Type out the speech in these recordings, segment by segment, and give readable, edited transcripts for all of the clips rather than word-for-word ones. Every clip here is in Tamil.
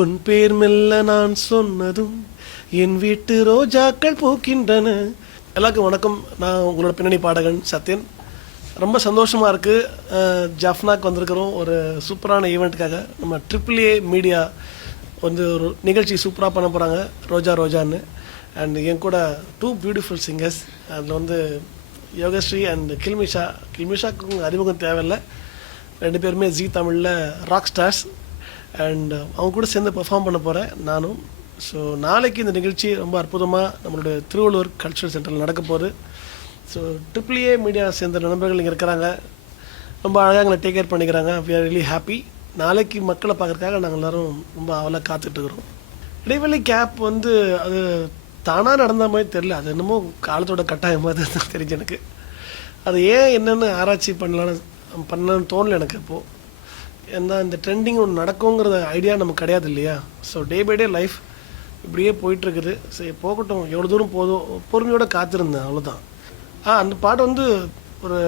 உன் பேர் மெல்ல நான் சொன்னதும் என் வீட்டு ரோஜாக்கள் பூக்கின்றன. எல்லாருக்கும் வணக்கம். நான் உங்களோட பின்னணி பாடகன் சத்யன். ரொம்ப சந்தோஷமாக இருக்குது. ஜஃப்னாக்கு வந்திருக்கிறோம் ஒரு சூப்பரான ஈவெண்ட்டுக்காக. நம்ம AAA மீடியா வந்து ஒரு நிகழ்ச்சி சூப்பராக பண்ண போகிறாங்க, ரோஜா ரோஜான்னு. அண்ட் என் கூட 2 பியூட்டிஃபுல் சிங்கர்ஸ். அதில் வந்து யோகஸ்ரீ அண்ட் கில்மிஷாக்கு அறிமுகம் தேவையில்லை. 2 பேருமே ஜீ தமிழில் ராக் ஸ்டார்ஸ். அண்ட் அவங்க கூட சேர்ந்து பெர்ஃபார்ம் பண்ண போகிறேன் நானும். ஸோ நாளைக்கு இந்த நிகழ்ச்சி ரொம்ப அற்புதமாக நம்மளுடைய திருவள்ளுவர் கல்ச்சுரல் சென்டரில் நடக்க போகுது. ஸோ AAA மீடியா சேர்ந்த நண்பர்கள் இங்கே இருக்கிறாங்க. ரொம்ப அழகாக எங்களை டேக் கேர் பண்ணிக்கிறாங்க. We are really happy. நாளைக்கு மக்களை பார்க்குறதுக்காக நாங்கள் எல்லோரும் ரொம்ப அவலாக காத்துட்ருக்குறோம். இடைவெளி கேப் வந்து அது தானாக நடந்த மாதிரி தெரில. அது என்னமோ காலத்தோட கட்டாயமாக தான் தெரிஞ்சு எனக்கு. அது ஏன் என்னென்னு ஆராய்ச்சி பண்ணலான்னு தோணலை எனக்கு இப்போது. ஏன்னா இந்த ட்ரெண்டிங் ஒன்று நடக்குங்கிறத ஐடியா நமக்கு கிடையாது இல்லையா. So day by day life இப்படியே போயிட்டுருக்குது. சரி போகட்டும், எவ்வளோ தூரம் போதும், பொறுமையோடு காத்திருந்தேன், அவ்வளோதான். அந்த பாட்டு வந்து ஒரு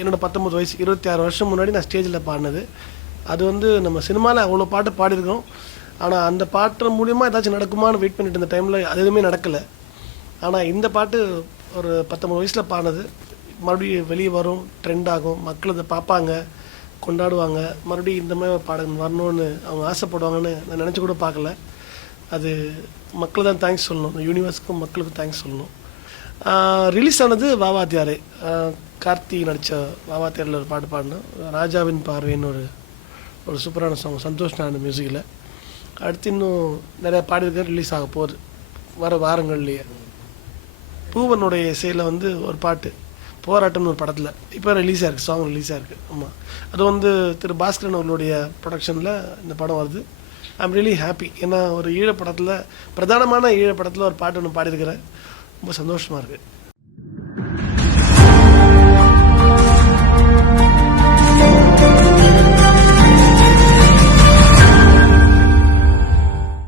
என்னோடய 19 வயசு 26 வருஷம் முன்னாடி நான் ஸ்டேஜில் பாடினது. அது வந்து நம்ம சினிமாவில் அவ்வளோ பாட்டு பாடியிருக்கோம். ஆனால் அந்த பாட்டு மூலியமாக ஏதாச்சும் நடக்குமான்னு வெயிட் பண்ணிட்டு இருந்த டைமில் அது எதுவுமே நடக்கலை. ஆனால் இந்த பாட்டு ஒரு 19 வயசில் பாடினது மறுபடியும் வெளியே வரும், ட்ரெண்ட் ஆகும், மக்கள் அதை பார்ப்பாங்க, கொண்டாடுவாங்க. மறுபடியும் இந்த மாதிரி பாடகன் வரணும்னு அவங்க ஆசைப்படுவாங்கன்னு நான் நினச்சி கூட பார்க்கல. அது மக்கள் தான் தேங்க்ஸ் சொல்லணும், யூனிவர்ஸுக்கும் மக்களுக்கும் தேங்க்ஸ் சொல்லணும். ரிலீஸ் ஆனது வாவாத்தியாரே, கார்த்தி நடித்த வாவாத்தியாரில் ஒரு பாட்டு பாடினோம். ராஜாவின் பார்வைன்னு ஒரு சூப்பரான சாங், சந்தோஷ் நாராயண மியூசிக்கில். அடுத்து இன்னும் நிறையா பாடியிருக்க ரிலீஸ் ஆக போகுது வர வாரங்கள்லேயே. பூவனுடைய இசையில் வந்து ஒரு பாட்டு போராட்டம்னு ஒரு படத்தில் இப்போ ரிலீஸ் ஆகிருக்கு, சாங் ரிலீஸ் ஆகிருக்கு. ஆமாம், அது வந்து திரு பாஸ்கரன் அவர்களுடைய ப்ரொடக்ஷனில் இந்த படம் வருது. I'm really happy. ஏன்னா ஒரு ஈழப்படத்தில், பிரதானமான ஈழப்படத்தில் ஒரு பாட்டு ஒன்று பாடியிருக்கிறேன். ரொம்ப சந்தோஷமாக இருக்குது.